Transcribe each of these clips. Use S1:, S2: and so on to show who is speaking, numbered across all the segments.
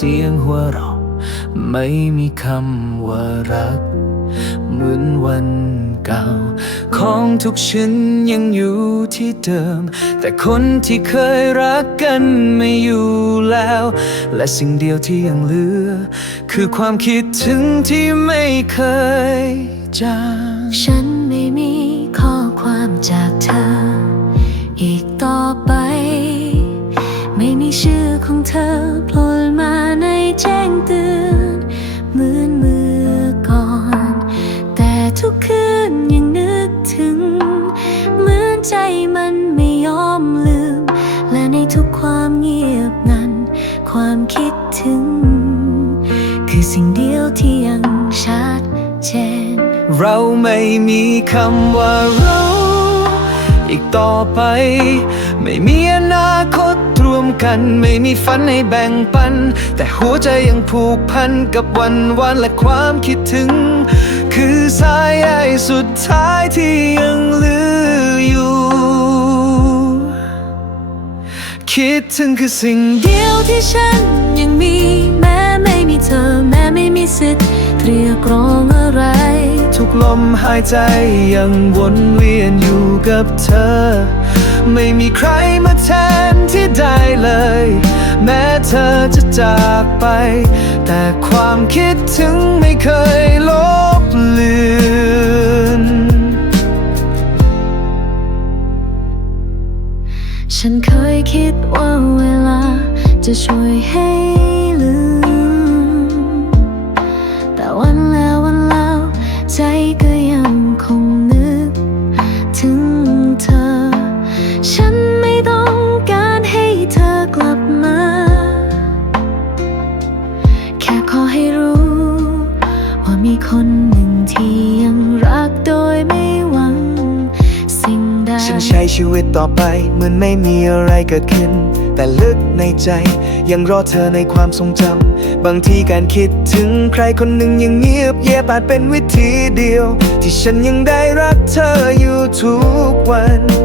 S1: เสียงหัวเราะไม่มีคำว่ารัก เหมือนวันเก่า ของทุกชิ้นยังอยู่ที่เดิม แต่คนที่เคยรักกันไม่อยู่แล้ว และสิ่งเดียวที่ยังเหลือ คือความคิดถึงที่ไม่เคยจาง
S2: ฉันไม่มีข้อความจากเธอ อีกต่อไป ชื่อของเธอโผล่มาในแจ้งเตือนเหมือนเมื่อก่อน แต่ทุกคืนยังนึกถึง เหมือนใจมันไม่ยอมลืม และในทุกความเงียบนั้น ความคิดถึง คือสิ่งเดียวที่ยังชัดเจน
S1: เราไม่มีคำว่าเรา อีกต่อไป ไม่มีอนาคต วมกัน ไม่มีฝันให้แบ่งปัน แต่หัวใจยังผูกพันกับวันวันและความคิดถึง คือสายใยสุดท้ายที่ยังเหลืออยู่ คิดถึงคือสิ่งเดียว
S2: ยวที่ฉันยังมีแม้ไม่มีเธอแม้ไม่มีสิทธิ์เรียกร้องอะไร
S1: ทุกลมหายใจยังวนเวียนอยู่กับเธอ ไม่มีใครมาแทนที่ได้เลย แม้เธอจะจากไป แต่ความคิดถึงไม่เคยลบเลือน
S2: ฉันเคยคิดว่าเวลาจะช่วยให้ลืม แต่วันแล้ววันแล้วใจก็
S1: ชีวิตต่อไปเหมือนไม่มีอะไรเกิดขึ้น แต่ลึกในใจยังรอเธอในความทรงจำ บางทีการคิดถึงใครคนหนึ่งยังเงียบเยียบอาจเป็นวิธีเดียว ที่ฉันยังได้รักเธออยู่ทุกวัน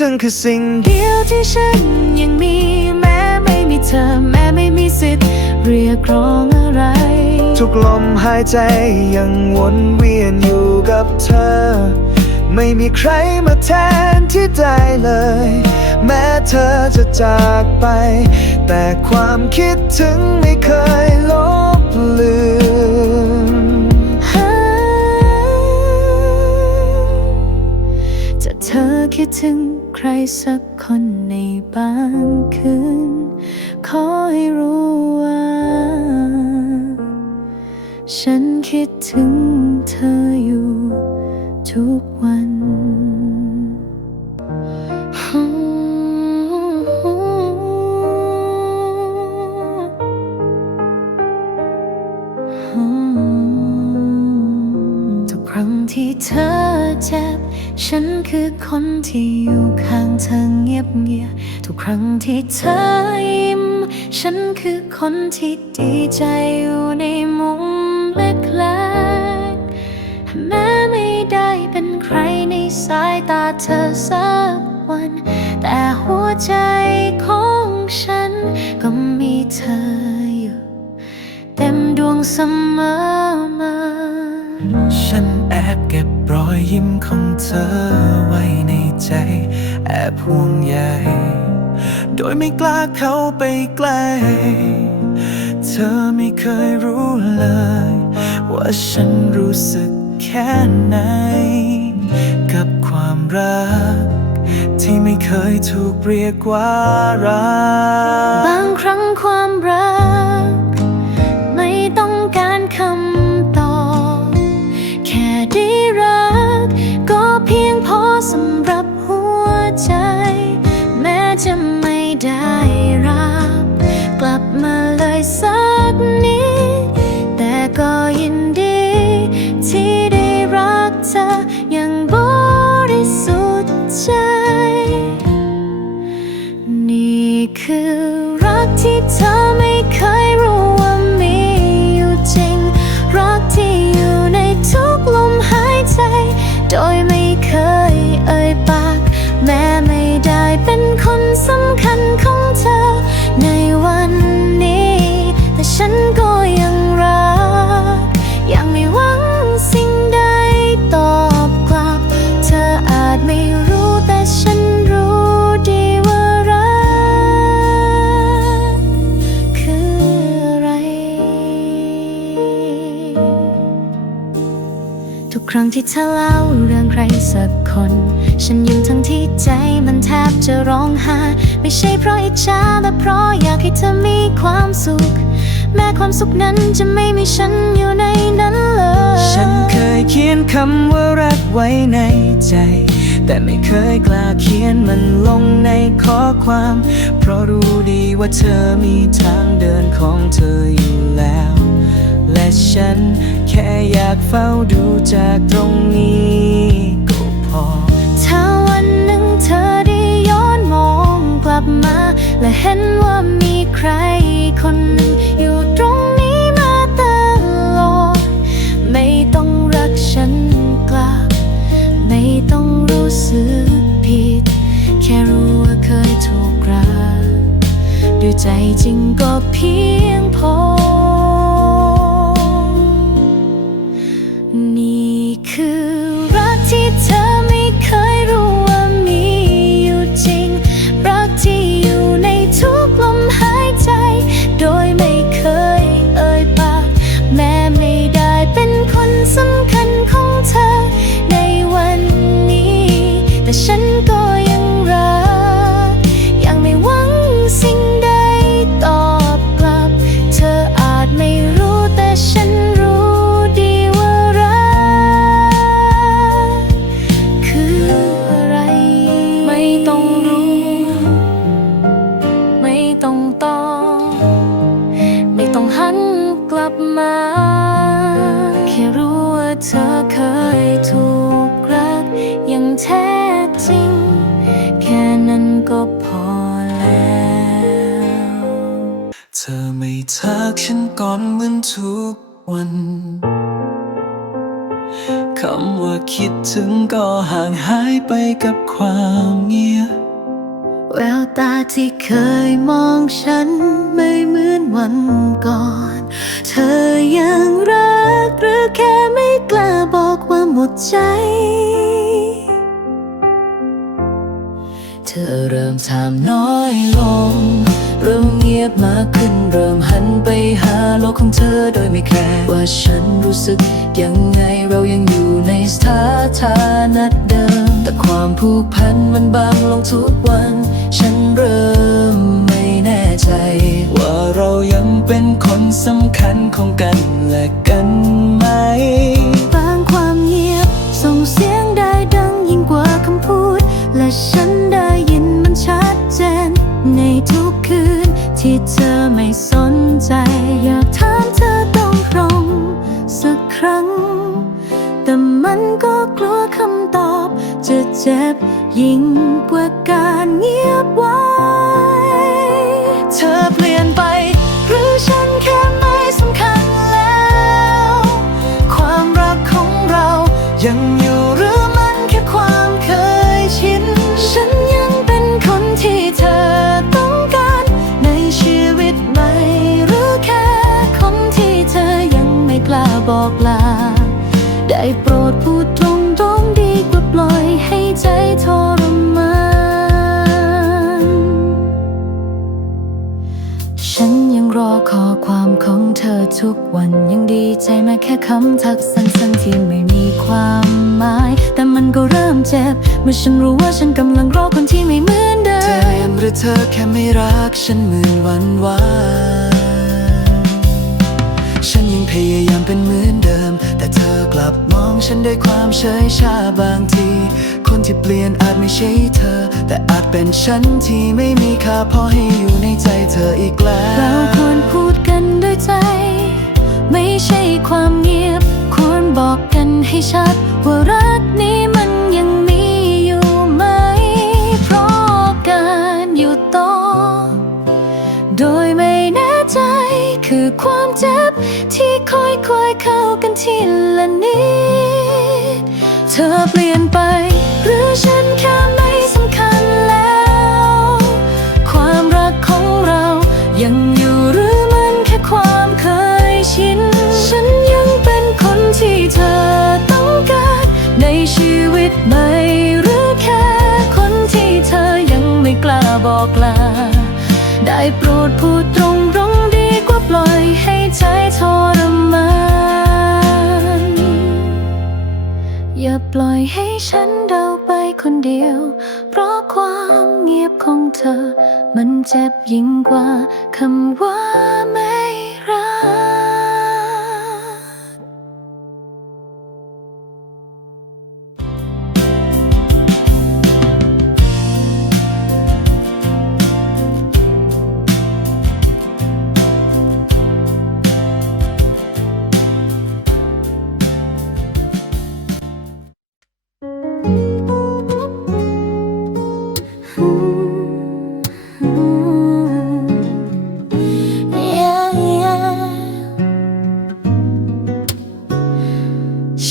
S2: คิดถึง
S1: คือสิ่งเดียว
S2: เดียวที่ฉันยังมีแม้ไม่มีเธอแม้ไม่มีสิทธิ์เรียกร้องอะไร
S1: ทุกลมหายใจยังวนเวียนอยู่กับเธอ ไม่มีใครมาแทนที่ได้เลย แม้เธอจะจากไป แต่ความคิดถึงไม่เคยลบเลือน
S2: จะเธอคิดถึง ใครสักคนในบางคืน ขอให้รู้ว่า ฉันคิดถึงเธออยู่ทุก เจ็บ ฉันคือคนที่อยู่ข้างเธอเงียบเงียบทุกครั้งที่เธอยิ้ม ฉันคือคนที่ดีใจอยู่ในมุมเล็กๆแม้ไม่ได้เป็นใครในสายตาเธอสักวัน แต่หัวใจของฉันก็มีเธออยู่ เต็มดวงเสมอมา
S1: ฉันแอบเก็บ รอยยิ้มของเธอไว้ในใจแอบห่วงใยโดยไม่กล้าเข้าไปใกล้เธอไม่เคยรู้เลย ว่าฉันรู้สึกแค่ไหน กับความรัก ที่ไม่เคยถูกเรียกว่ารัก
S2: บางครั้ง ที่เธอเล่าเรื่องใครสักคน ฉันยิ้มทั้งที่ใจมันแทบจะร้องไห้ไม่ใช่เพราะอิจฉาแต่เพราะอยากให้เธอมีความสุข แม้ความสุขนั้นจะไม่มีฉันอยู่ในนั้นเลย
S1: ฉันเคยเขียนคำว่ารักไว้ในใจ แต่ไม่เคยกล้าเขียนมันลงในข้อความ เพราะรู้ดีว่าเธอมีทางเดินของเธออยู่แล้ว และฉันแค่อยากเฝ้าดูจากตรงนี้ก็พอ
S2: ถ้าวันหนึ่งเธอได้ย้อนมองกลับมา และเห็นว่ามีใครคนหนึ่งอยู่ตรงนี้มาตลอด ไม่ต้องรักฉันกลับ ไม่ต้องรู้สึกผิด แค่รู้ว่าเคยถูกรักด้วยใจจริงก็เพียง ถึงก็
S1: ห่างหายไปกับความเงียบ
S2: แววตาที่เคยมองฉันไม่เหมือนวันก่อน เธอยังรักหรือแค่ไม่กล้าบอกว่าหมดใจ
S1: เธอเริ่มถามน้อยลง เริ่มเงียบมากขึ้นเริ่มหันไปหาโลกของเธอโดยไม่แคร์ว่าฉันรู้สึกยังไงเรายังอยู่ในสถานะเดิม แต่ความผูกพันมันบางลงทุกวัน ฉันเริ่มไม่แน่ใจ ว่าเรายังเป็นคนสำคัญของกันและกันไหม
S2: บางความเงียบส่งเสียงได้ดังยิ่งกว่าคำพูดและฉัน ที่เธอไม่สนใจ อยากถามเธอตรงตรงสักครั้ง แต่มันก็กลัวคำตอบ จะเจ็บยิ่งกว่าการเงียบไว้
S1: องเธ
S2: อทุกวันยังดีใจแม้แค่คำทักสั้นๆที่ไม่มีความหมาย แต่มันก็เริ่มเจ็บ เมื่อฉันรู้ว่าฉันกำลังรอคนที่ไม่เหมือนเดิ
S1: เธอ
S2: ม
S1: เห็นหรือเธอแค่ไม่รักฉันเหมือนวันวานฉันยังพยายามเป็นเหมือนเดิม แต่เธอกลับมองฉันด้วยความเฉยชาบางที คนที่เปลี่ยนอาจไม่ใช่เธอ แต่อาจเป็นฉันที่ไม่มีค่าพอให้อยู่ในใจเธออีกแล้
S2: เรา
S1: ว
S2: ควรพูดกันด้วย ใจ ไม่ใช่ความเงียบ ควรบอกกันให้ชัด ว่ารักนี้มันยังมีอยู่ไหม เพราะการอยู่ต่อ โดยไม่แน่ใจคือความเจ็บ ที่ค่อยๆเข้ากันทีละนิดเธอ บอกลา ได้โปรดพูดตรงรงดีกว่าปล่อยให้ใจทรมาน อย่าปล่อยให้ฉันเดาไปคนเดียว เพราะความเงียบของเธอ มันเจ็บยิ่งกว่าคำว่าไม่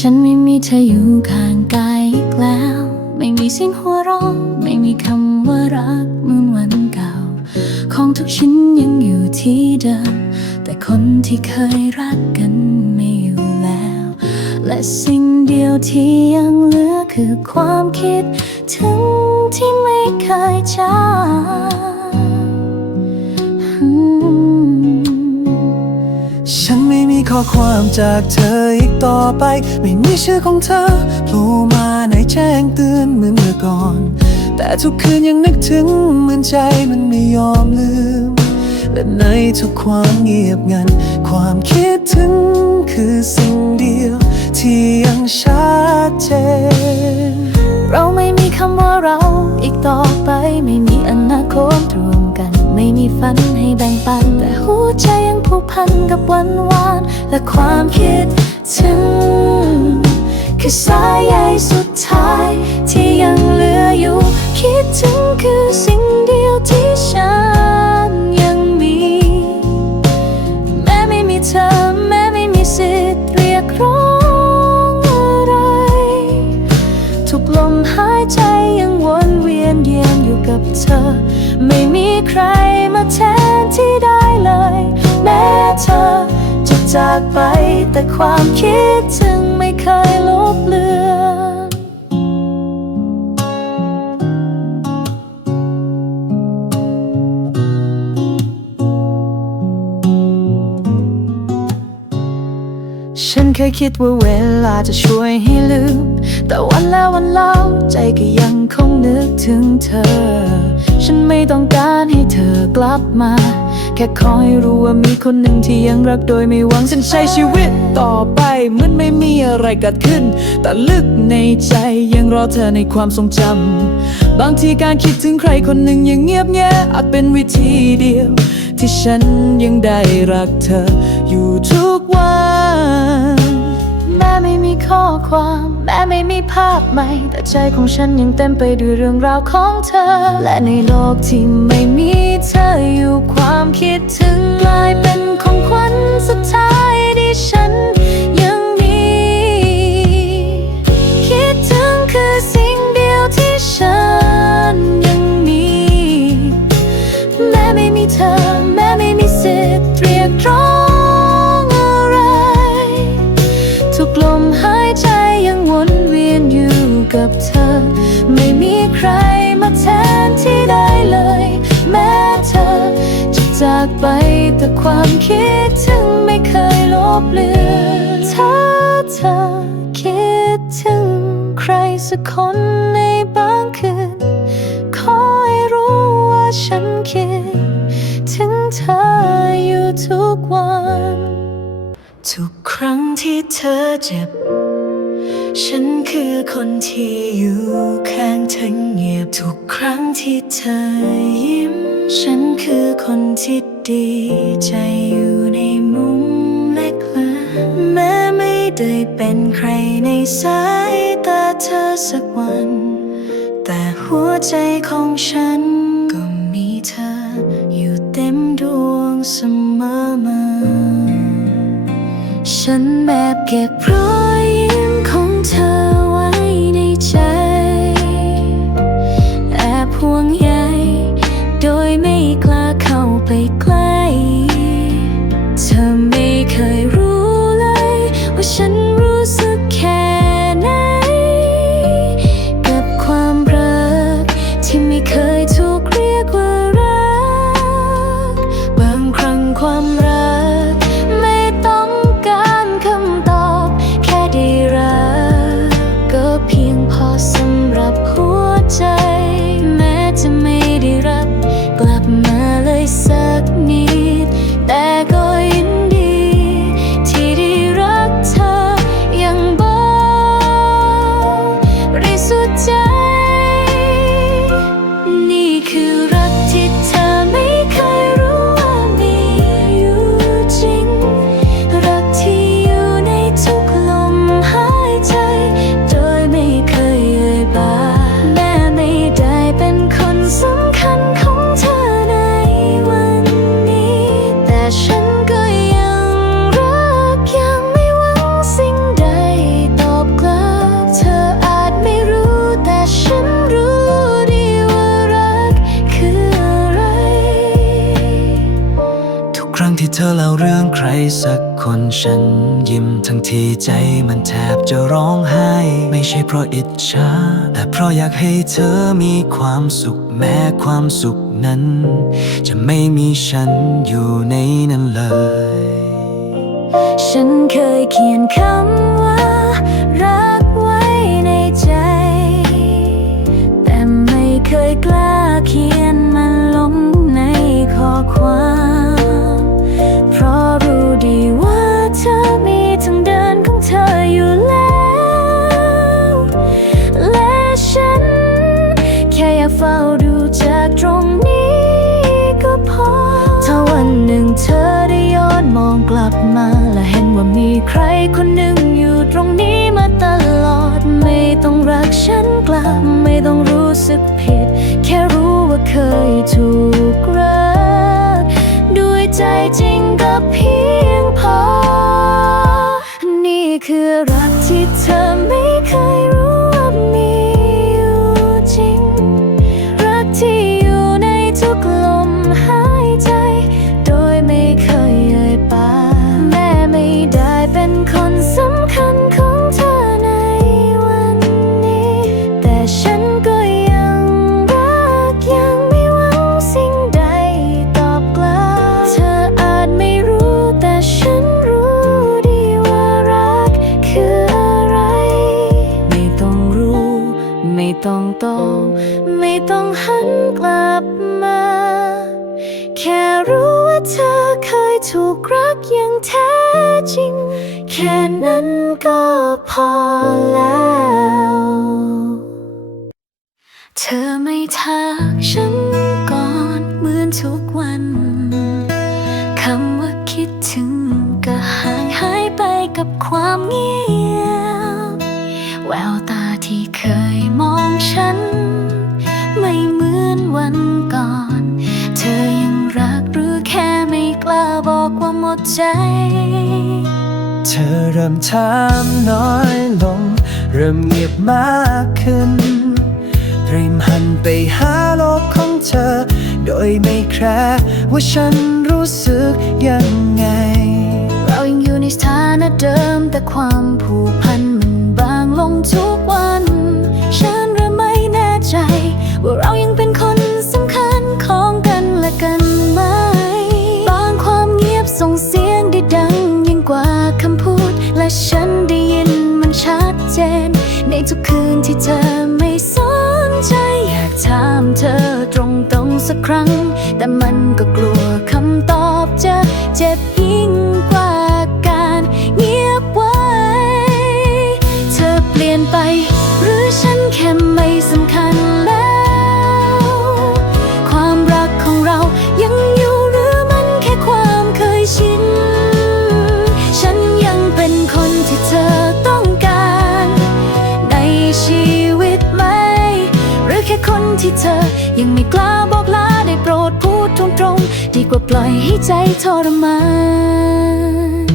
S2: ฉันไม่มีเธออยู่ข้างกายอีกแล้ว ไม่มีเสียงหัวเราะไม่มีคำว่ารักเหมือนวันเก่า ของทุกชิ้นยังอยู่ที่เดิม แต่คนที่เคยรักกันไม่อยู่แล้ว และสิ่งเดียวที่ยังเหลือคือความคิด ถึงที่ไม่เคยจาง
S1: ข้อความจากเธออีกต่อไป ไม่มีชื่อของเธอโผล่มาในแจ้งเตือนเหมือนเมื่อก่อน แต่ทุกคืนยังนึกถึงเหมือนใจมันไม่ยอมลืม และในทุกความเงียบงัน ความคิดถึงคือสิ่งเดียว ที่ยังชัดเจน
S2: เราไม่มีคำว่าเราอีกต่อไปไม่มีอนาคตรวม ไม่มีฝันให้แบ่งปัน แต่หัวใจยังผูกพันกับวันวาน และความคิดถึง คือสายใยสุดท้ายที่ยังเหลืออยู่ คิดถึงคือสิ่งเดียวที่ฉัน กับเธอ ไม่มีใครมาแทนที่ได้เลย แม้เธอจะจากไปแต่ความคิดถึงไม่เคยลบเลือน เคยคิดว่าเวลาจะช่วยให้ลืม แต่วันแล้ววันเล่าใจก็ยังคงนึกถึงเธอ ฉันไม่ต้องการให้เธอกลับมา แค่ขอให้รู้ว่ามีคนหนึ่งที่ยังรักโดยไม่หวังฉันใช้ชีวิตต่อไปเหมือนไม่มีอะไรเกิดขึ้น แต่ลึกในใจยังรอเธอในความทรงจำ บางทีการคิดถึงใครคนหนึ่งยังเงียบแงอาจเป็นวิธีเดียว ที่ฉันยังได้รักเธออยู่ทุกวัน ไม่มีข้อความ แม้ไม่มีภาพใหม่ แต่ใจของฉันยังเต็มไปด้วยเรื่องราวของเธอ และในโลกที่ไม่มีเธออยู่ความคิดถึงกลายเป็นของขวัญสุดท้ายที่ฉันยังมี คิดถึงคือสิ่งเดียวที่ฉันยังมี แม้ไม่มีเธอ แม้ไม่มีสิทธิ์เรียกร้อง แต่ความคิดถึงไม่เคยลบเลือนถ้าเธอคิดถึงใครสักคนในบางคืนขอให้รู้ว่าฉันคิด ถึงเธออยู่ทุกวัน ทุกครั้งที่เธอเจ็บ ฉันคือคนที่อยู่ข้างเธอเงียบ ทุกครั้งที่เธอยิ้ม ฉันคือคนที่ ดีใจอยู่ในมุมเล็กๆแม้ไม่ได้เป็นใครในสายตาเธอสักวัน แต่หัวใจของฉันก็มีเธออยู่เต็มดวงเสมอฉันแบบเก็บพร้ ใจมันแทบจะร้
S1: องไห้ ไม่ใช่เพราะอิจฉาแต่เพราะอยากให้เธอมีความสุขแม้ความสุขนั้น จะไม่มีฉันอยู่ในนั้นเลย
S2: ฉันเคยเขียนคำ ถูกรักอย่างแท้จริง แค่นั้นก็พอแล้ว เธอไม่ทักฉันก่อนเหมือนทุกวันคำว่าคิดถึงก็ห่างหายไปกับความเงียบ ดใจ
S1: เธอเริ่มถามน้อยลง เริ่มเงียบมากขึ้นเรียมหันไปหาโลกของเธอ โดยไม่แคร์ว่าฉันรู้สึกยังไง
S2: เรายังอยู่ในสถานะเดิมแต่ความผูกพัน ทุกคืนที่เธอไม่สนใจ อยากถามเธอตรงๆสักครั้ง แต่มันก็กลัวคำตอบจะเจ็บยิ่งกว่าการเงียบไว้ เธอเปลี่ยนไป กว่าปล่อยให้ใจทรมาน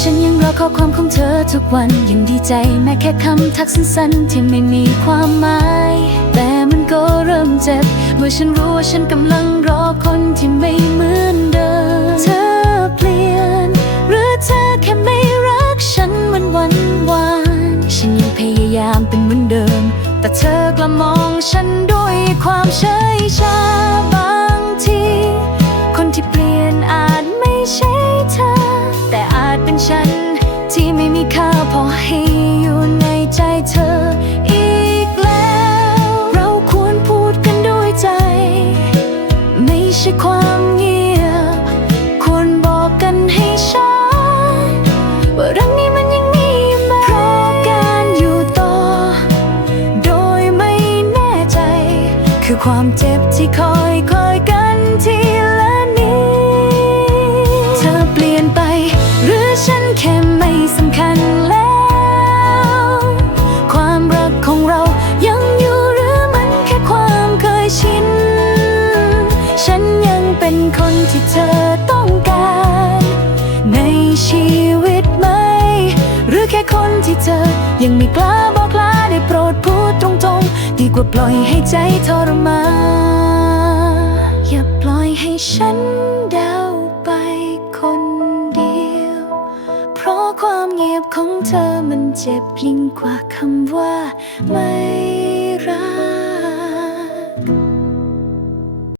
S2: ฉันยังรอข้อความของเธอทุกวันยังดีใจแม้แค่คำทักสั้นๆ ที่ไม่มีความหมาย แต่มันก็เริ่มเจ็บ เมื่อฉันรู้ว่าฉันกำลังรอคนที่ไม่เหมือนเดิม เธอเปลี่ยน หรือเธอแค่ไม่รักฉันเหมือนวันวาน ฉันยังพยายามเป็นเหมือนเดิม แต่เธอกลับมองฉันด้วยความเฉยชา ไป หรือฉันแค่ไม่สำคัญแล้ว ความรักของเรายังอยู่หรือมันแค่ความเคยชิน ฉันยังเป็นคนที่เธอต้องการ ในชีวิตไหม หรือแค่คนที่เธอยังไม่กล้าบอกลาได้โปรดพูดตรงๆ ดีกว่าปล่อยให้ใจทรมานอย่าปล่อยให้ฉันเด ของเธอมันเจ็บยิ่งกว่าคำว่าไม่